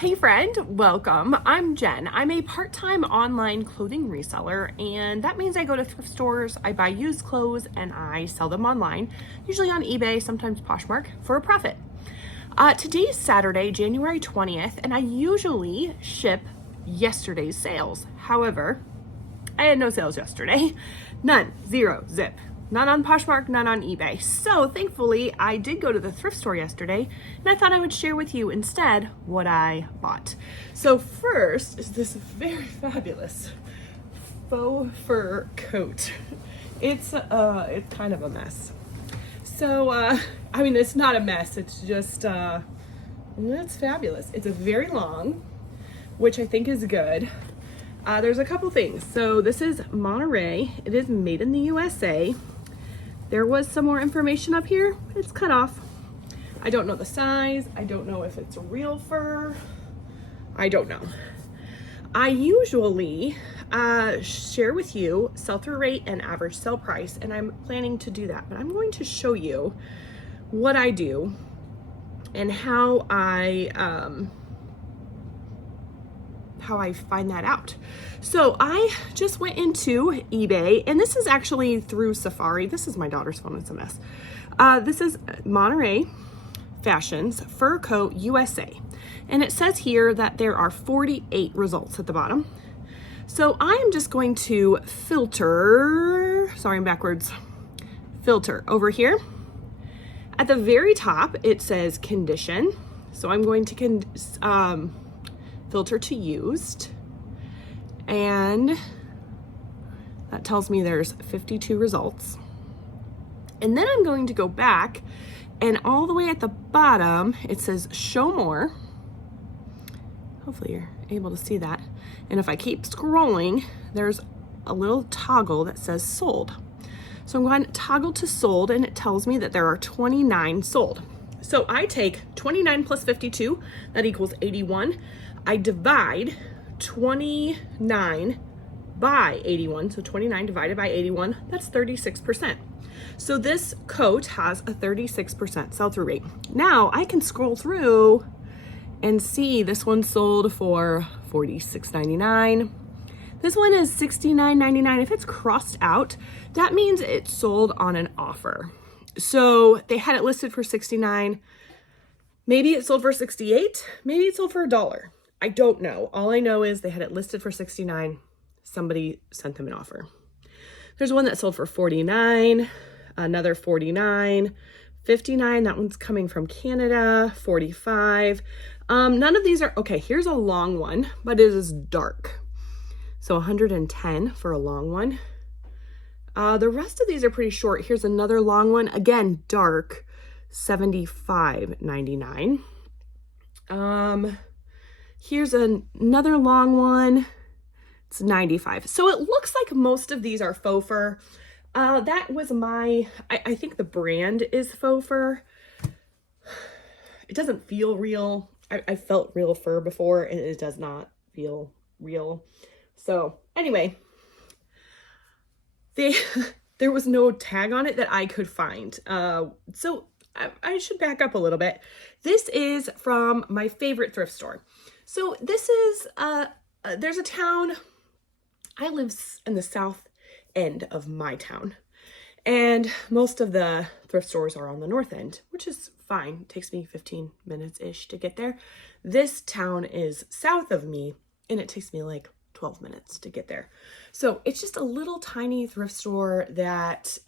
Hey friend, welcome. I'm Jen. I'm a part-time online clothing reseller, and that means I go to thrift stores, I buy used clothes, and I sell them online, usually on eBay, sometimes Poshmark, for a profit. Today's Saturday, January 20th, and I usually ship yesterday's sales. However, I had no sales yesterday. None. Zero. Zip. None on Poshmark, none on eBay. So thankfully, I did go to the thrift store yesterday, and I thought I would share with you instead what I bought. So first is this very fabulous faux fur coat. It's kind of a mess. So, I mean, it's not a mess. It's just, it's fabulous. It's a very long, which I think is good. There's a couple things. So this is Monterey. It is made in the USA. There was some more information up here. It's cut off. I don't know the size. I don't know if it's real fur. I don't know. I usually share with you sell-through rate and average sell price, and I'm planning to do that, but I'm going to show you what I do and how I find that out. So I just went into eBay, and this is actually through Safari. This is my daughter's phone. It's a mess. This is Monterey Fashions Fur Coat USA. And it says here that there are 48 results at the bottom. So I am just going to filter, sorry, I'm backwards, filter over here. At the very top, it says condition. So I'm going to filter to used, and that tells me there's 52 results. And then I'm going to go back, and all the way at the bottom it says show more. Hopefully you're able to see that. And if I keep scrolling, there's a little toggle that says sold. So I'm going to toggle to sold, and it tells me that there are 29 sold. So I take 29 plus 52, that equals 81. I divide 29 by 81, so 29 divided by 81, that's 36%. So this coat has a 36% sell-through rate. Now I can scroll through and see this one sold for $46.99. This one is $69.99. If it's crossed out, that means it sold on an offer. So they had it listed for $69. Maybe it sold for $68. Maybe it sold for $1. I don't know. All I know is they had it listed for $69. Somebody sent them an offer. There's one that sold for $49, another $49, $59. That one's coming from Canada, $45. None of these are, okay, here's a long one, but it is dark. So $110 for a long one. The rest of these are pretty short. Here's another long one, again, dark, $75.99. Here's another long one. It's $95. So it looks like most of these are faux fur. That was I think the brand is faux fur. It doesn't feel real. I felt real fur before, and it does not feel real. So anyway, there was no tag on it that I could find. So I should back up a little bit. This is from my favorite thrift store. So this is, there's a town, I live in the south end of my town, and most of the thrift stores are on the north end, which is fine. It takes me 15 minutes-ish to get there. This town is south of me, and it takes me like 12 minutes to get there. So it's just a little tiny thrift store that,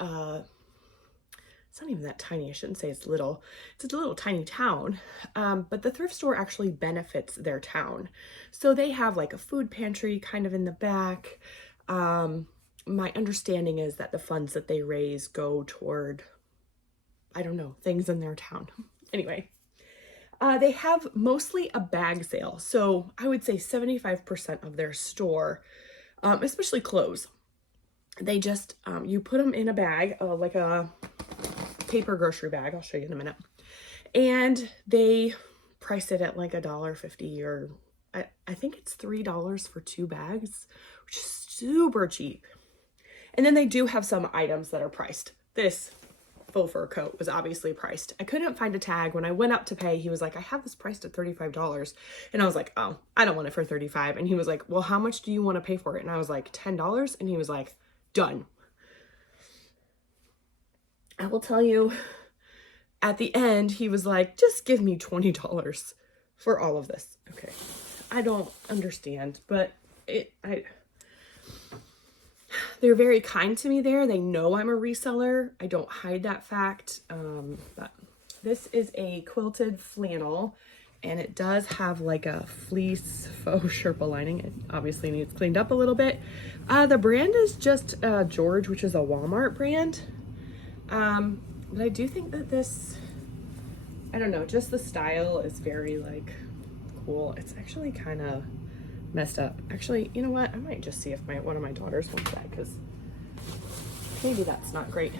it's not even that tiny. I shouldn't say it's little. It's a little tiny town, but the thrift store actually benefits their town. So they have like a food pantry kind of in the back. My understanding is that the funds that they raise go toward, I don't know, things in their town. Anyway, they have mostly a bag sale. So I would say 75% of their store, especially clothes, they just, you put them in a bag, like a paper grocery bag. I'll show you in a minute. And they price it at like $1.50, or I think it's $3 for 2 bags, which is super cheap. And then they do have some items that are priced. This faux fur coat was obviously priced. I couldn't find a tag. When I went up to pay, he was like, I have this priced at $35. And I was like, oh, I don't want it for $35. And he was like, well, how much do you want to pay for it? And I was like, $10. And he was like, done. I will tell you, at the end, he was like, just give me $20 for all of this. Okay. I don't understand, but they're very kind to me there. They know I'm a reseller. I don't hide that fact. But this is a quilted flannel, and it does have like a fleece faux Sherpa lining. It obviously needs cleaned up a little bit. The brand is just George, which is a Walmart brand. But I do think that this, I don't know, just the style is very like cool. It's actually kind of messed up. Actually, you know what? I might just see if one of my daughters wants that, because maybe that's not great.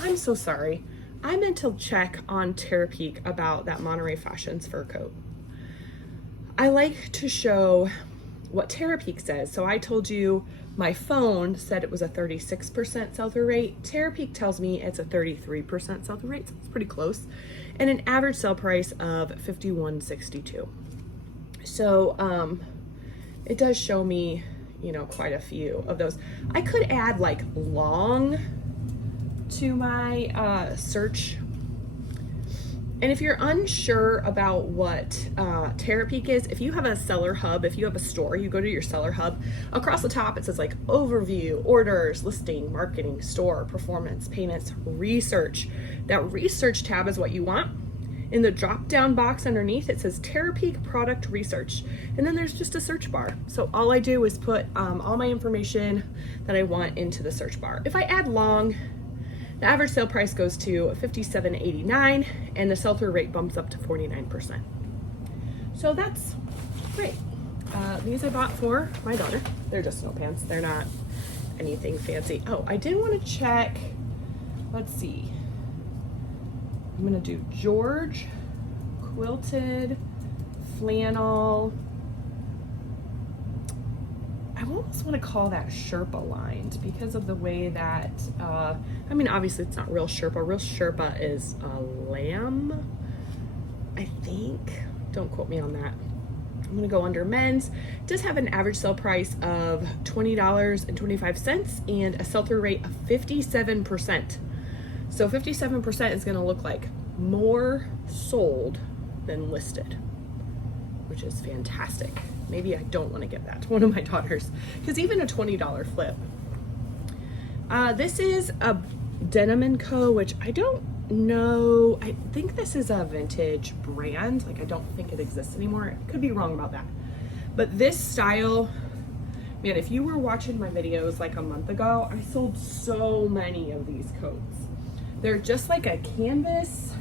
I'm so sorry. I meant to check on Terapeak about that Monterey Fashions fur coat. I like to show what Terapeak says. So I told you my phone said it was a 36% sell-through rate. Terapeak tells me it's a 33% sell-through rate, so it's pretty close. And an average sale price of $51.62. So it does show me, you know, quite a few of those. I could add like long to my search. And if you're unsure about what Terapeak is, if you have a seller hub, if you have a store, you go to your seller hub, across the top it says like overview, orders, listing, marketing, store, performance, payments, research. That research tab is what you want. In the drop down box underneath, it says Terapeak product research. And then there's just a search bar. So all I do is put all my information that I want into the search bar. If I add long, the average sale price goes to $57.89 and the sell-through rate bumps up to 49%. So that's great. These I bought for my daughter. They're just snow pants. They're not anything fancy. Oh, I did want to check. Let's see. I'm gonna do George quilted flannel. I almost want to call that Sherpa lined because of the way that, I mean, obviously it's not real Sherpa. Real Sherpa is lamb, I think. Don't quote me on that. I'm gonna go under men's. It does have an average sale price of $20.25 and a sell-through rate of 57%. So 57% is gonna look like more sold than listed, which is fantastic. Maybe I don't want to give that to one of my daughters, because even a $20 flip. This is a Denim & Co., which I don't know. I think this is a vintage brand. Like, I don't think it exists anymore. I could be wrong about that. But this style, man, if you were watching my videos like a month ago, I sold so many of these coats. They're just like a canvas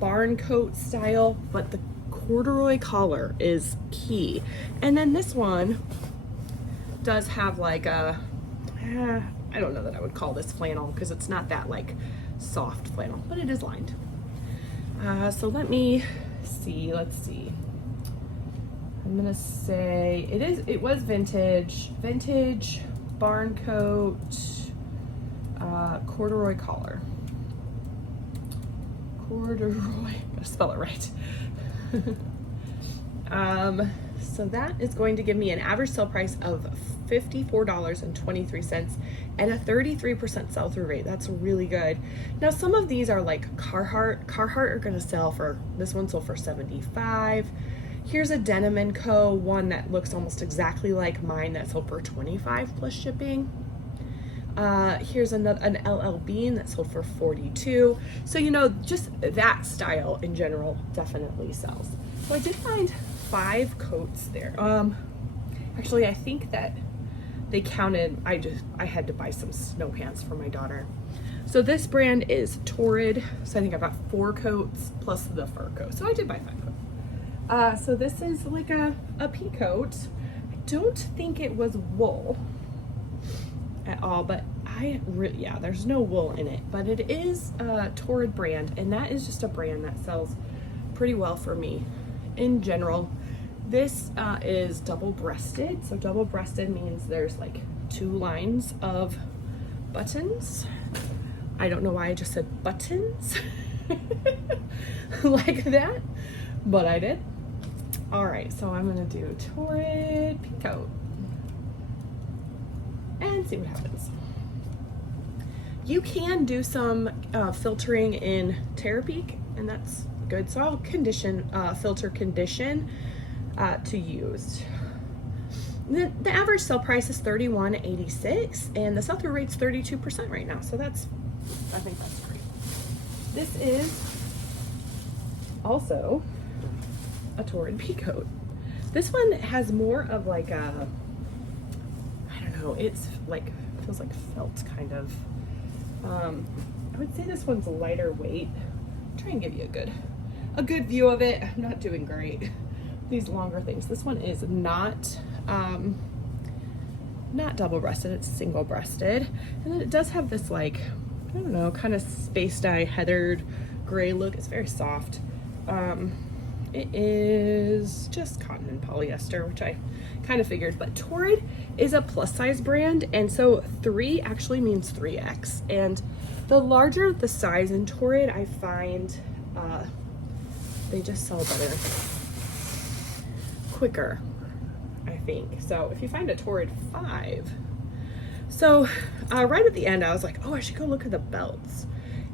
barn coat style, but the corduroy collar is key. And then this one does have like a, I don't know that I would call this flannel because it's not that like soft flannel, but it is lined. So let me see, let's see. I'm gonna say it was vintage barn coat, corduroy collar. Corduroy, gotta spell it right. So that is going to give me an average sale price of $54.23 and a 33% sell-through rate. That's really good. Now some of these are like Carhartt are gonna sell for, this one sold for $75. Here's a Denim & Co. one that looks almost exactly like mine that sold for $25 plus shipping. Here's an LL Bean that sold for $42. So, you know, just that style in general definitely sells. So I did find 5 coats there. Actually, I think that they counted, I had to buy some snow pants for my daughter. So this brand is Torrid. So I think I bought 4 coats plus the fur coat. So I did buy 5 coats. So this is like a pea coat. I don't think it was wool at all, but yeah, there's no wool in it, but it is a Torrid brand, and that is just a brand that sells pretty well for me in general. This is double-breasted. So double-breasted means there's like 2 lines of buttons. I don't know why I just said buttons like that, but I did. All right, so I'm gonna do Torrid Peacoat and see what happens. You can do some filtering in Terapeak, and that's good. So I'll filter condition to used. The average sale price is $31.86, and the sell-through rate's 32% right now. So I think that's great. This is also a Torrid Peacoat. This one has more of like a, I don't know, it's like, feels like felt kind of. I would say this one's lighter weight. Try and give you a good view of it. I'm not doing great. These longer things. This one is not double-breasted, it's single-breasted. And then it does have this like, I don't know, kind of space dye heathered gray look. It's very soft. It is just cotton and polyester, which I kind of figured, but Torrid is a plus size brand, and so 3 actually means 3X. And the larger the size in Torrid, I find they just sell better quicker, I think. So if you find a Torrid 5, so right at the end I was like, oh, I should go look at the belts,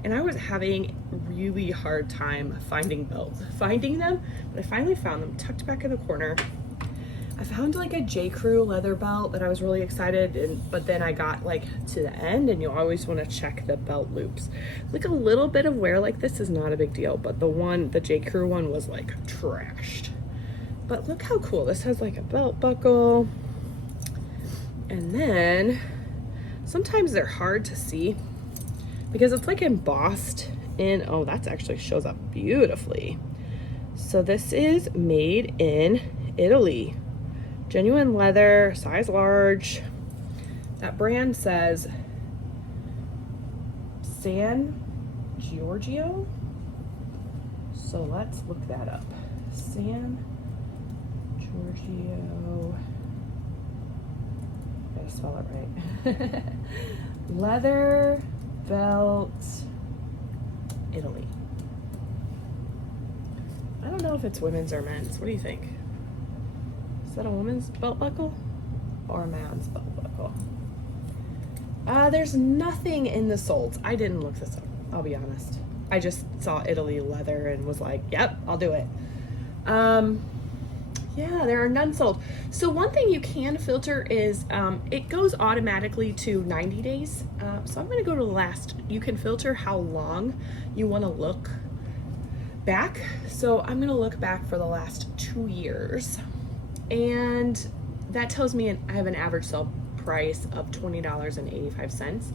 and I was having really hard time finding them, but I finally found them tucked back in the corner. I found like a J. Crew leather belt that I was really excited, but then I got like to the end, and you always want to check the belt loops. Like a little bit of wear like this is not a big deal, but the J. Crew one was like trashed. But look how cool. This has like a belt buckle, and then sometimes they're hard to see because it's like embossed in, oh, that actually shows up beautifully. So this is made in Italy. Genuine leather, size large. That brand says San Giorgio. So let's look that up. San Giorgio. Gotta spell it right. Leather belt, Italy. I don't know if it's women's or men's. What do you think? Is that a woman's belt buckle or a man's belt buckle? There's nothing in the solds. I didn't look this up, I'll be honest. I just saw Italy leather and was like, yep, I'll do it. Yeah, there are none sold. So one thing you can filter is it goes automatically to 90 days. So I'm gonna go to the last. You can filter how long you wanna look back. So I'm gonna look back for the last 2 years. And that tells me I have an average sale price of $20.85.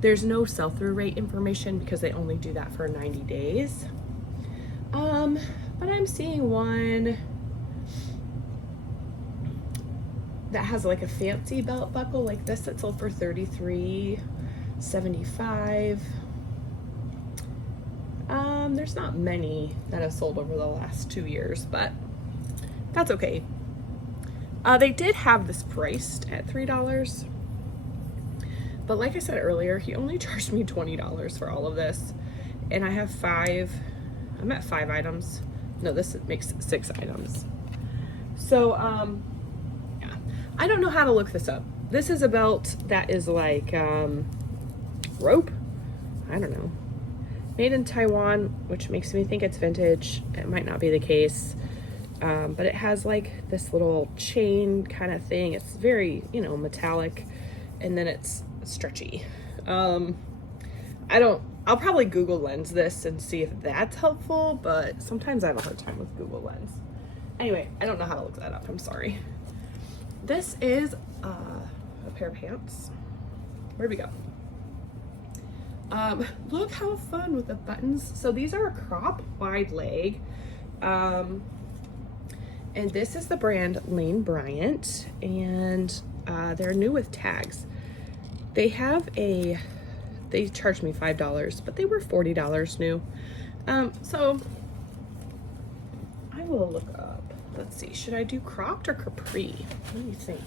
There's no sell-through rate information because they only do that for 90 days. But I'm seeing one that has like a fancy belt buckle like this that sold for $33.75. There's not many that have sold over the last 2 years, but that's okay. They did have this priced at $3, but like I said earlier, he only charged me $20 for all of this, and I have 5. I'm at 5 items. No, this makes 6 items. So yeah, I don't know how to look this up. This is a belt that is like rope, I don't know, made in Taiwan, which makes me think it's vintage. It might not be the case. But it has like this little chain kind of thing. It's very, you know, metallic, and then it's stretchy. I'll probably Google Lens this and see if that's helpful, but sometimes I have a hard time with Google Lens. Anyway, I don't know how to look that up. I'm sorry. This is a pair of pants. Where'd we go? Look how fun with the buttons. So these are a crop wide leg. And this is the brand Lane Bryant, and they're new with tags. They charged me $5, but they were $40 new. So I will look up. Let's see, should I do cropped or capri? What do you think?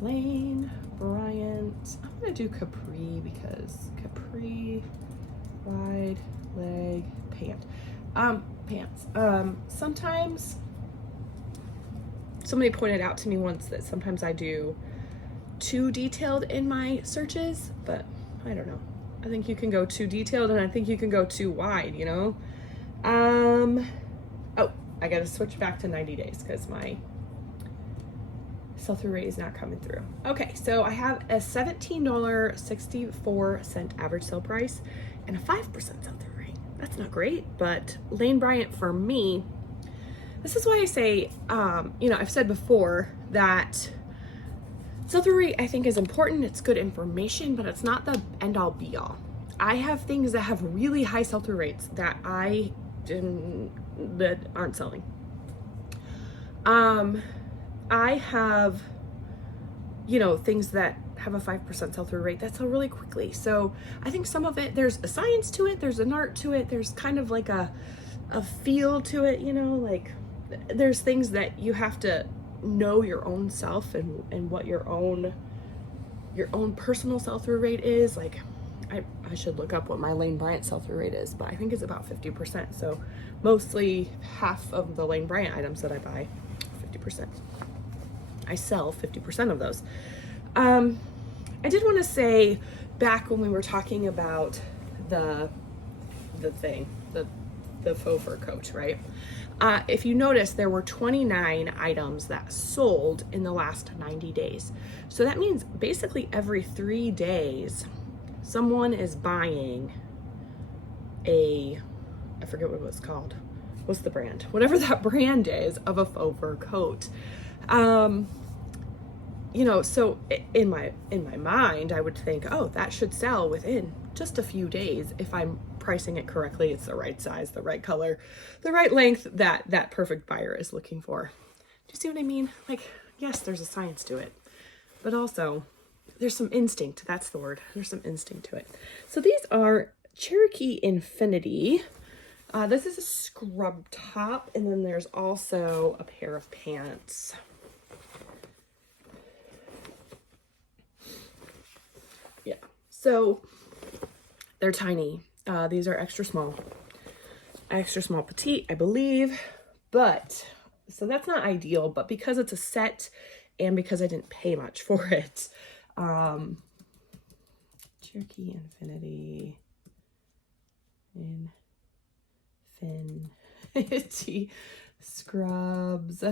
Lane Bryant. I'm gonna do capri because capri, wide leg pants. Sometimes somebody pointed out to me once that sometimes I do too detailed in my searches, but I don't know. I think you can go too detailed and I think you can go too wide, you know? Oh, I gotta switch back to 90 days because my sell-through rate is not coming through. Okay, so I have a $17.64 average sale price and a 5% sell-through rate. That's not great, but Lane Bryant for me, this is why I say, you know, I've said before that sell-through rate I think is important. It's good information, but it's not the end-all be-all. I have things that have really high sell-through rates that that aren't selling. I have, you know, things that have a 5% sell-through rate that sell really quickly. So I think some of it, there's a science to it, there's an art to it, there's kind of like a feel to it, you know, like there's things that you have to know your own self and what your own personal sell-through rate is. Like I should look up what my Lane Bryant sell-through rate is, but I think it's about 50%. So mostly half of the Lane Bryant items that I buy, 50%. I sell 50% of those. I did want to say back when we were talking about the faux fur coat, right? If you notice, there were 29 items that sold in the last 90 days. So that means basically every 3 days, someone is buying I forget what it was called. What's the brand? Whatever that brand is of a faux fur coat. You know, so in my mind, I would think, oh, that should sell within just a few days if I'm pricing it correctly. It's the right size, the right color, the right length that perfect buyer is looking for. Do you see what I mean? Like, yes, there's a science to it, but also there's some instinct. That's the word. There's some instinct to it. So these are Cherokee Infinity. This is a scrub top, and then there's also a pair of pants. Yeah, so they're tiny. These are extra small petite, I believe, but so that's not ideal, but because it's a set and because I didn't pay much for it, Cherokee Infinity Infinity scrubs.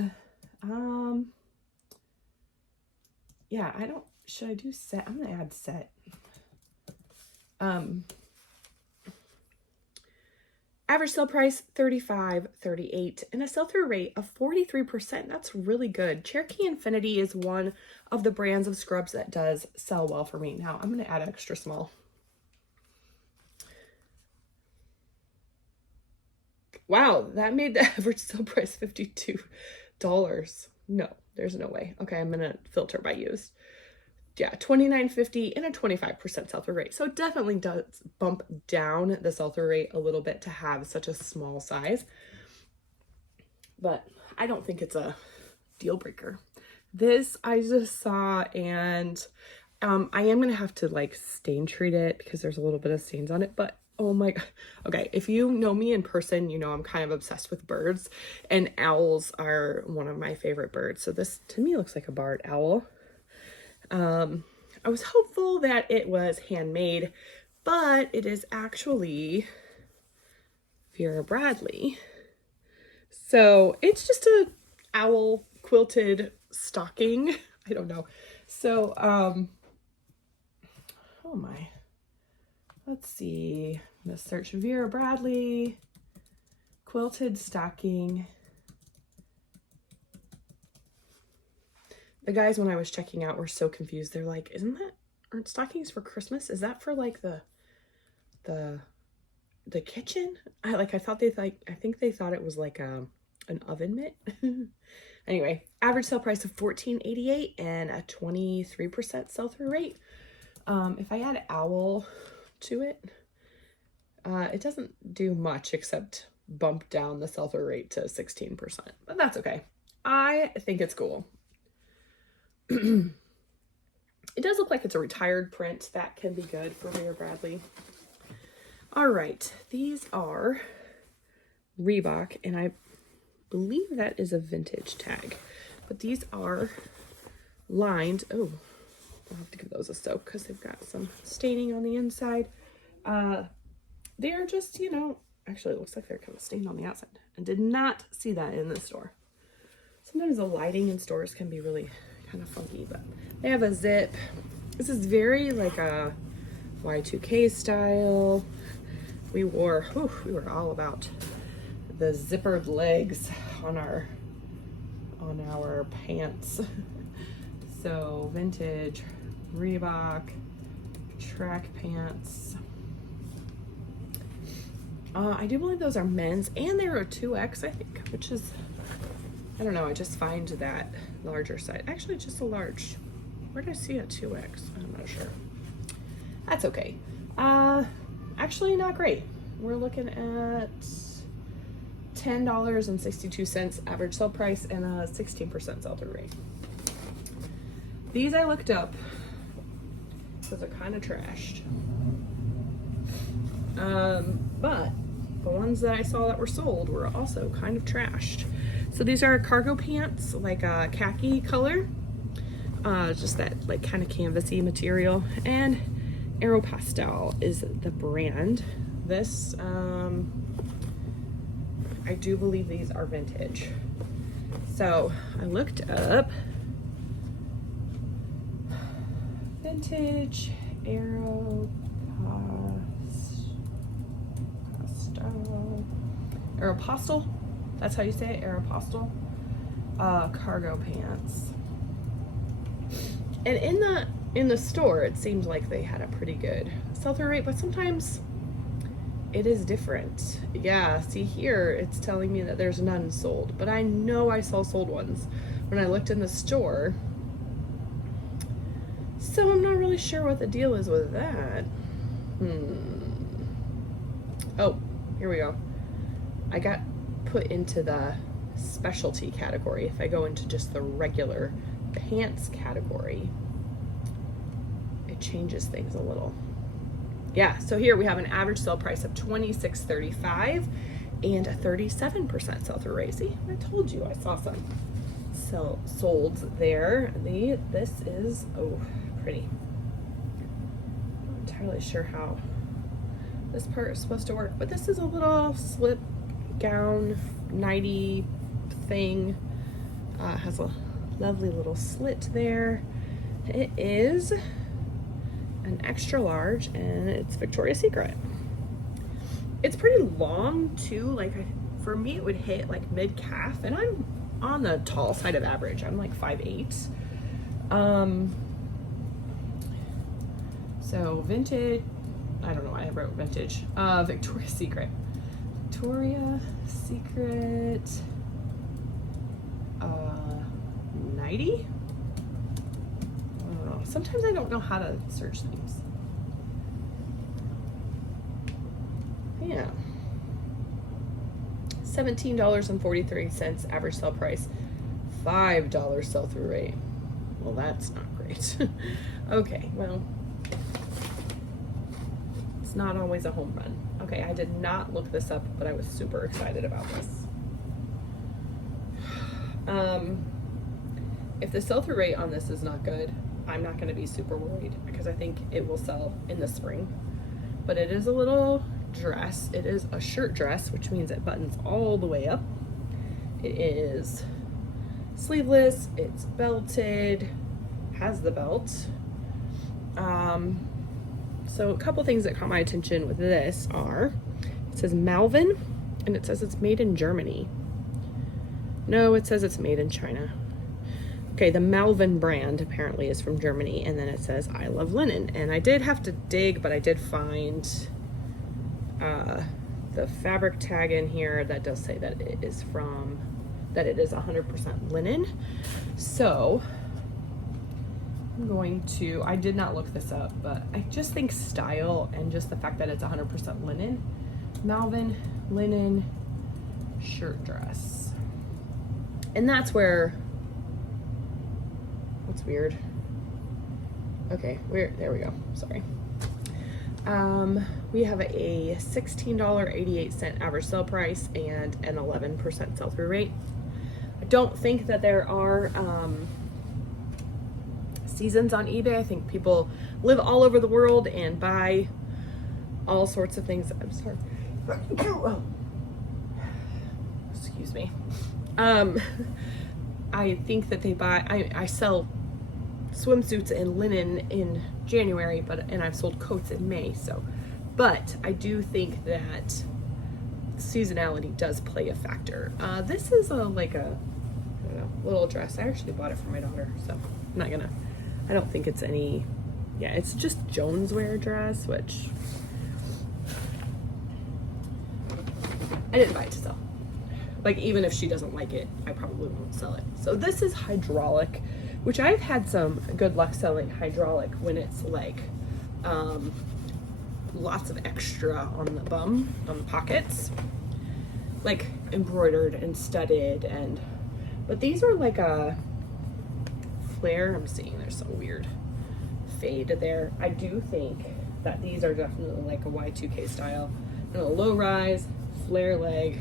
Yeah, should I do set? I'm gonna add set. Average sale price $35.38 and a sell-through rate of 43%. That's really good. Cherokee Infinity is one of the brands of scrubs that does sell well for me. Now I'm going to add extra small. Wow, that made the average sale price $52. No, there's no way. Okay, I'm going to filter by used. Yeah, $29.50 and a 25% sell-through rate. So it definitely does bump down the sell-through rate a little bit to have such a small size. But I don't think it's a deal breaker. This I just saw, and I am going to have to like stain treat it because there's a little bit of stains on it. But oh my God. Okay, if you know me in person, you know I'm kind of obsessed with birds, and owls are one of my favorite birds. So this to me looks like a barred owl. I was hopeful that it was handmade, but it is actually Vera Bradley. So it's just a owl quilted stocking. I don't know. So, oh my, let's see. I'm gonna search Vera Bradley quilted stocking. The guys, when I was checking out, were so confused. They're like, aren't stockings for Christmas? Is that for like the kitchen? I think they thought it was like an oven mitt. Anyway, average sale price of $14.88 and a 23% sell-through rate. If I add owl to it, it doesn't do much except bump down the sell-through rate to 16%, but that's okay. I think it's cool. It does look like it's a retired print. That can be good for Mayor Bradley. All right, these are Reebok, and I believe that is a vintage tag, but these are lined. Oh, I'll have to give those a soak because they've got some staining on the inside. They are just, you know, actually it looks like they're kind of stained on the outside. I did not see that in the store. Sometimes the lighting in stores can be really kind of funky, but they have a zip. This is very like a Y2K style. We were all about the zippered legs on our pants. So vintage Reebok track pants. I do believe those are men's, and they're a 2X, I think, which is, I don't know, I just find that larger size. Actually, just a large. Where did I see a 2X? I'm not sure. That's okay. Actually, not great. We're looking at $10.62 average sale price and a 16% sell-through rate. These I looked up because they're kind of trashed. But the ones that I saw that were sold were also kind of trashed. So these are cargo pants, like a khaki color, just that like kind of canvasy material, and Aeropostale is the brand. This, I do believe these are vintage. So I looked up vintage Aeropostale, that's how you say it, Aeropostale, cargo pants. And in the store, it seems like they had a pretty good sell-through rate, but sometimes it is different. Yeah, see here, it's telling me that there's none sold, but I know I saw sold ones when I looked in the store. So I'm not really sure what the deal is with that. Oh, here we go. I got put into the specialty category. If I go into just the regular pants category, it changes things a little. Yeah, so here we have an average sale price of $26.35 and a 37% sell-through rate. See, I told you I saw some sold there. This is, oh, pretty. I'm not entirely sure how this part is supposed to work, but this is a little slip gown nighty thing. Has a lovely little slit there. It is an extra large, and it's Victoria's Secret. It's pretty long too. Like for me, it would hit like mid calf, and I'm on the tall side of average. I'm like 5'8". So vintage. I don't know why I wrote vintage. Victoria's Secret. Victoria's Secret. 90. I don't know. Sometimes I don't know how to search things. Yeah. $17.43 average sale price. $5 sell-through rate. Well, that's not great. Okay, well, it's not always a home run. Okay, I did not look this up, but I was super excited about this. If the sell-through rate on this is not good, I'm not going to be super worried because I think it will sell in the spring. But it is a little dress. It is a shirt dress, which means it buttons all the way up. It is sleeveless, it's belted, has the belt. So a couple things that caught my attention with this are, it says Malvin, and it says it's made in Germany. No, it says it's made in China. Okay, the Malvin brand apparently is from Germany, and then it says I love linen. And I did have to dig, but I did find the fabric tag in here that does say that it is 100% linen. So I'm going to, I did not look this up, but I just think style and just the fact that it's 100% linen. Malvin linen shirt dress. And that's where, what's weird? Okay, there we go. Sorry. We have a $16.88 average sale price and an 11% sell-through rate. I don't think that there are seasons on eBay. I think people live all over the world and buy all sorts of things. I'm sorry. Excuse me. I think that they buy, I sell swimsuits and linen in January, and I've sold coats in May, but I do think that seasonality does play a factor. This is I don't know, little dress. I actually bought it for my daughter, so I don't think it's any, yeah, it's just Jones wear dress, which I didn't buy it to sell. Like, even if she doesn't like it, I probably won't sell it. So this is hydraulic, which I've had some good luck selling hydraulic when it's like lots of extra on the bum, on the pockets, like embroidered and studded, but these are like a flare. I'm seeing there's some weird fade there. I do think that these are definitely like a Y2K style, and a low rise flare leg.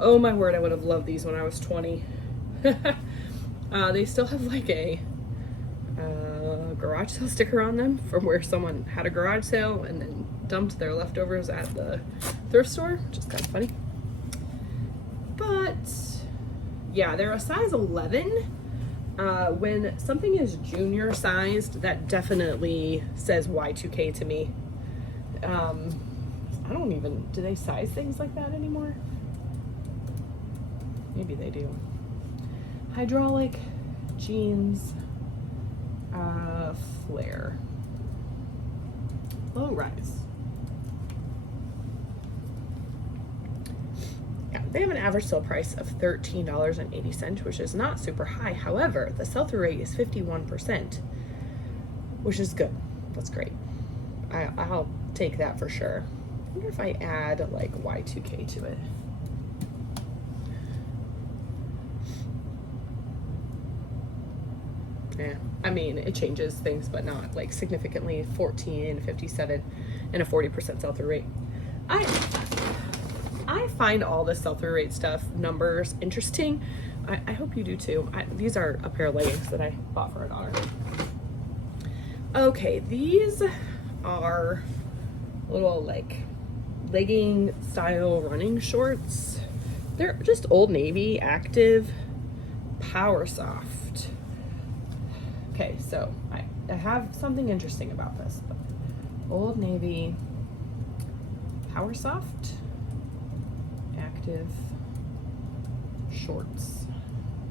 Oh my word, I would have loved these when I was 20. They still have like a garage sale sticker on them from where someone had a garage sale and then dumped their leftovers at the thrift store, which is kind of funny. But yeah, they're a size 11. When something is junior sized, that definitely says Y2K to me. I don't even, do they size things like that anymore? Maybe they do. Hydraulic, jeans, flare, low rise. Yeah, they have an average sale price of $13.80, which is not super high. However, the sell-through rate is 51%, which is good. That's great. I'll take that for sure. I wonder if I add like Y2K to it. Yeah, I mean, it changes things, but not like significantly. 14, 57, and a 40% sell-through rate. I find all the sell-through rate stuff, numbers, interesting. I hope you do too. These are a pair of leggings that I bought for a daughter. Okay, these are little like legging style running shorts. They're just Old Navy Active Power Soft. Okay, so I have something interesting about this. Old Navy Power Soft Active shorts.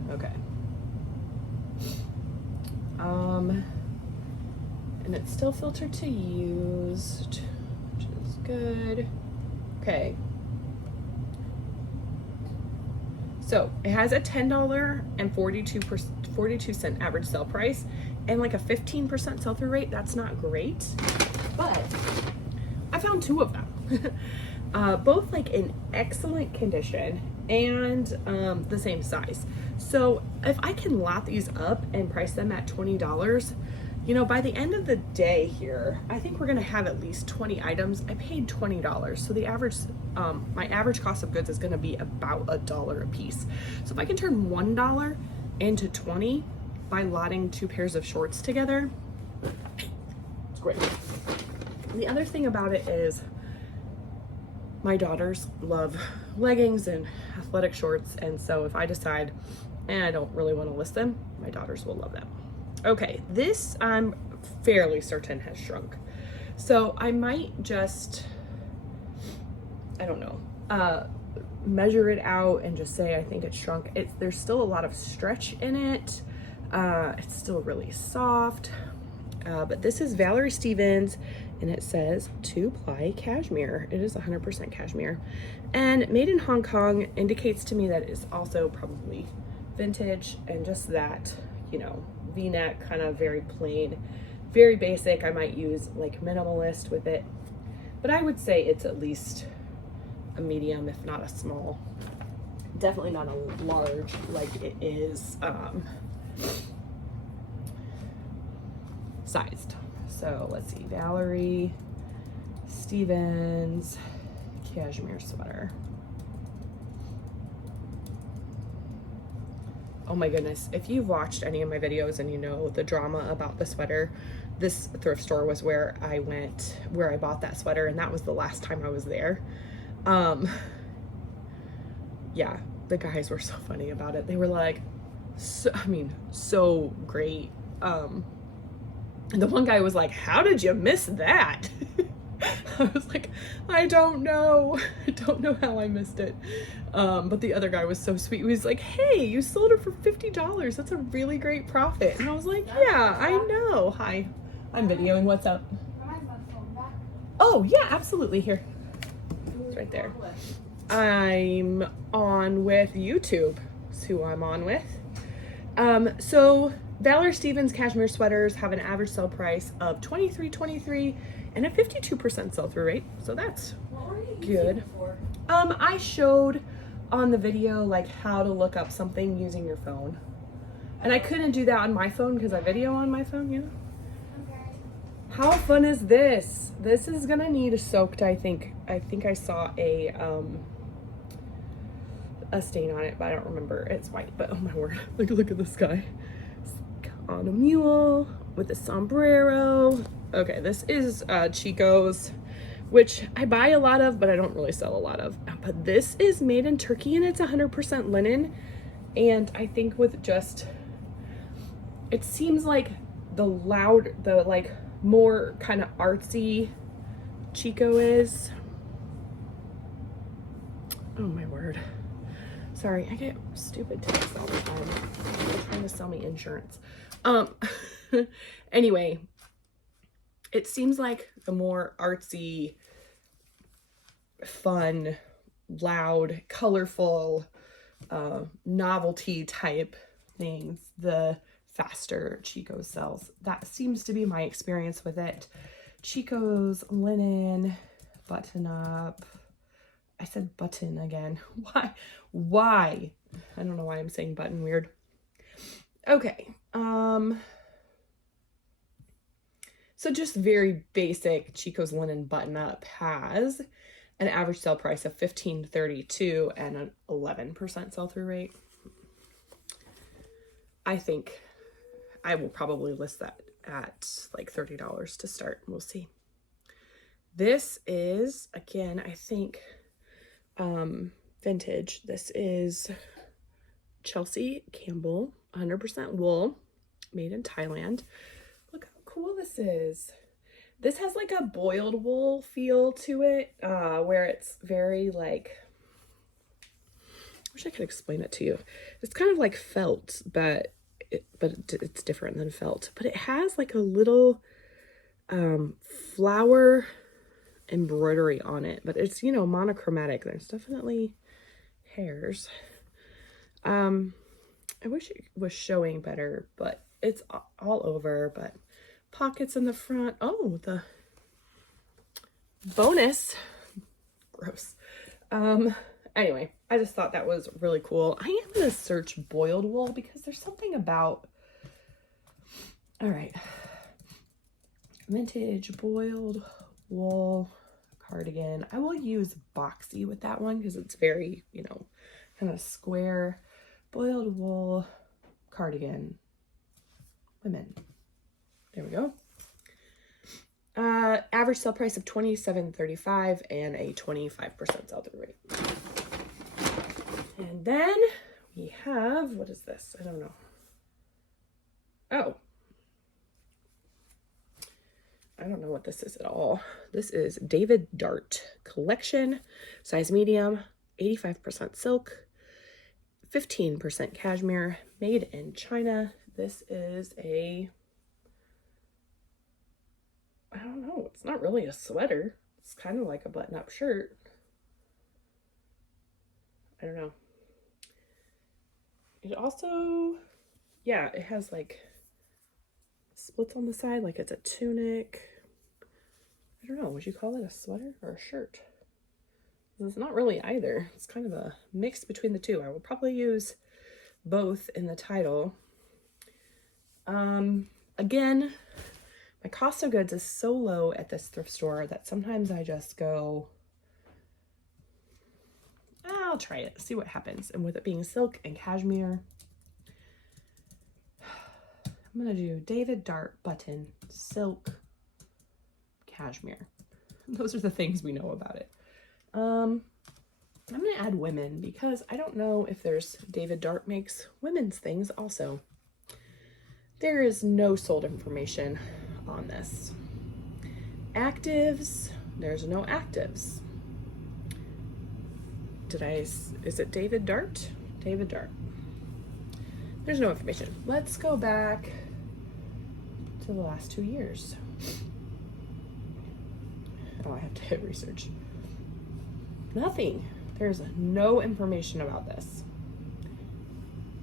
Okay. And it's still filtered to used, which is good. Okay. So it has a $10.42 average sale price and like a 15% sell-through rate. That's not great, but I found two of them. Both like in excellent condition and the same size. So if I can lot these up and price them at $20, you know, by the end of the day here, I think we're gonna have at least 20 items. I paid $20, so the average, my average cost of goods is gonna be about $1 a piece. So if I can turn $1 into 20 by lotting two pairs of shorts together, it's great. The other thing about it is my daughters love leggings and athletic shorts, and so if I decide, and I don't really want to list them, my daughters will love them. Okay, this I'm fairly certain has shrunk. So I might just, I don't know, measure it out and just say I think it's shrunk. There's still a lot of stretch in it. It's still really soft. But this is Valerie Stevens, and it says 2-ply cashmere. It is 100% cashmere. And made in Hong Kong indicates to me that it's also probably vintage, and just that, you know, V-neck, kind of very plain, very basic. I might use like minimalist with it, but I would say it's at least a medium, if not a small. Definitely not a large, like it is sized. So let's see, Valerie Stevens cashmere sweater. Oh my goodness, if you've watched any of my videos and you know the drama about the sweater, this thrift store was where I went, where I bought that sweater, and that was the last time I was there. Yeah, the guys were so funny about it. They were like, so great. And the one guy was like, how did you miss that? I was like, I don't know. I don't know how I missed it. But the other guy was so sweet. He was like, hey, you sold it for $50. That's a really great profit. And I was like, yeah, I know. Hi, I'm videoing. What's up? Oh, yeah, absolutely. Here. It's right there. I'm on with YouTube. That's who I'm on with. So Valerie Stevens cashmere sweaters have an average sell price of $23.23 and a 52% sell-through rate. So that's good. I showed on the video like how to look up something using your phone. And I couldn't do that on my phone because I video on my phone, you know? Okay. How fun is this? This is gonna need a soaked, I think. I think I saw a stain on it, but I don't remember. It's white, but oh my word. Look at this guy. On a mule with a sombrero. Okay, this is Chico's, which I buy a lot of, but I don't really sell a lot of. But this is made in Turkey and it's 100% linen. And I think with just, it seems like the like more kind of artsy Chico is. Oh my word. Sorry, I get stupid texts all the time. They're trying to sell me insurance. Anyway, it seems like the more artsy, fun, loud, colorful, novelty type things, the faster Chico's sells. That seems to be my experience with it. Chico's linen, button up. I said button again. Why? I don't know why I'm saying button weird. Okay. So just very basic Chico's linen button up has an average sale price of $15.32 and an 11% sell-through rate. I think I will probably list that at like $30 to start. We'll see. This is, again, I think vintage. This is Chelsea Campbell, 100% wool, made in Thailand. Look how cool this is. This has like a boiled wool feel to it, where it's very like, I wish I could explain it to you. It's kind of like felt, but it's different than felt. But it has like a little flower embroidery on it, but it's, you know, monochromatic. There's definitely hairs. I wish it was showing better, but it's all over. But pockets in the front. Oh, the bonus. Gross. Anyway, I just thought that was really cool. I am gonna search boiled wool because there's something about, all right, vintage boiled wool cardigan. I will use boxy with that one because it's very, you know, kind of square. Boiled wool cardigan, women. There we go. Average sale price of $27.35 and a 25% sell-through rate. And then we have, what is this? I don't know. Oh. I don't know what this is at all. This is David Dart collection, size medium, 85% silk, 15% cashmere, made in China. This is a, I don't know, it's not really a sweater. It's kind of like a button-up shirt. I don't know. It also, yeah, it has like splits on the side, like it's a tunic. I don't know, would you call it a sweater or a shirt? It's not really either. It's kind of a mix between the two. I will probably use both in the title. Again, my cost of goods is so low at this thrift store that sometimes I just go, I'll try it, see what happens. And with it being silk and cashmere, I'm gonna do David Dart button, silk, cashmere. Those are the things we know about it. I'm gonna add women because I don't know if there's David Dart makes women's things also. There is no sold information on this. Actives, there's no actives. Is it David Dart? David Dart. There's no information. Let's go back to the last 2 years. Oh, I have to hit research. Nothing. There's no information about this.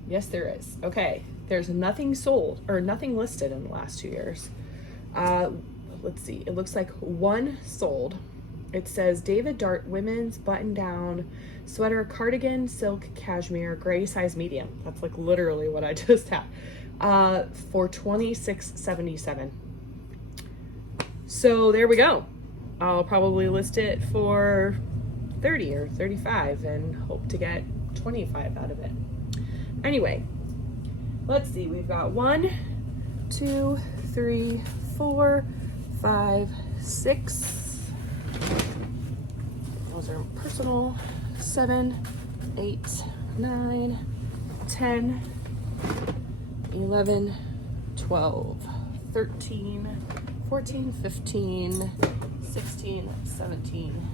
Yes, there is. Okay, there's nothing sold or nothing listed in the last 2 years. Let's see. It looks like one sold. It says David Dart women's button-down sweater, cardigan, silk, cashmere, gray size medium. That's like literally what I just had. For $26.77. So there we go. I'll probably list it for 30 or 35 and hope to get 25 out of it. Anyway, let's see. We've got 1, 2, 3, 4, 5, 6. Those are personal. 7, 8, 9, 10, 11, 12, 13, 14, 15, 16, 17,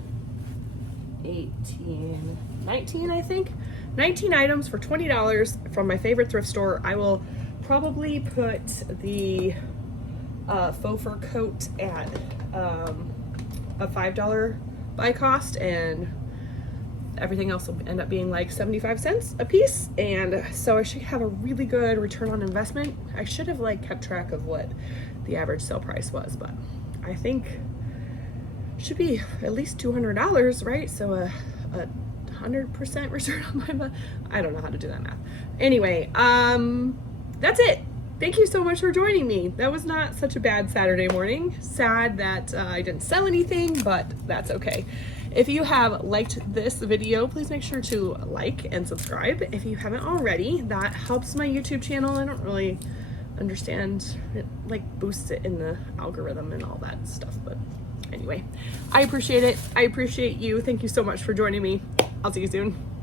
18, 19, I think. 19 items for $20 from my favorite thrift store. I will probably put the faux fur coat at a $5 buy cost, and everything else will end up being like 75 cents a piece. And so I should have a really good return on investment. I should have like kept track of what the average sale price was, but I think it should be at least $200, right? So a 100% return on my money. I don't know how to do that math. Anyway, that's it. Thank you so much for joining me. That was not such a bad Saturday morning. Sad that I didn't sell anything, but that's okay. If you have liked this video, please make sure to like and subscribe. If you haven't already, that helps my YouTube channel. I don't really understand it, like boosts it in the algorithm and all that stuff. But anyway, I appreciate it. I appreciate you. Thank you so much for joining me. I'll see you soon.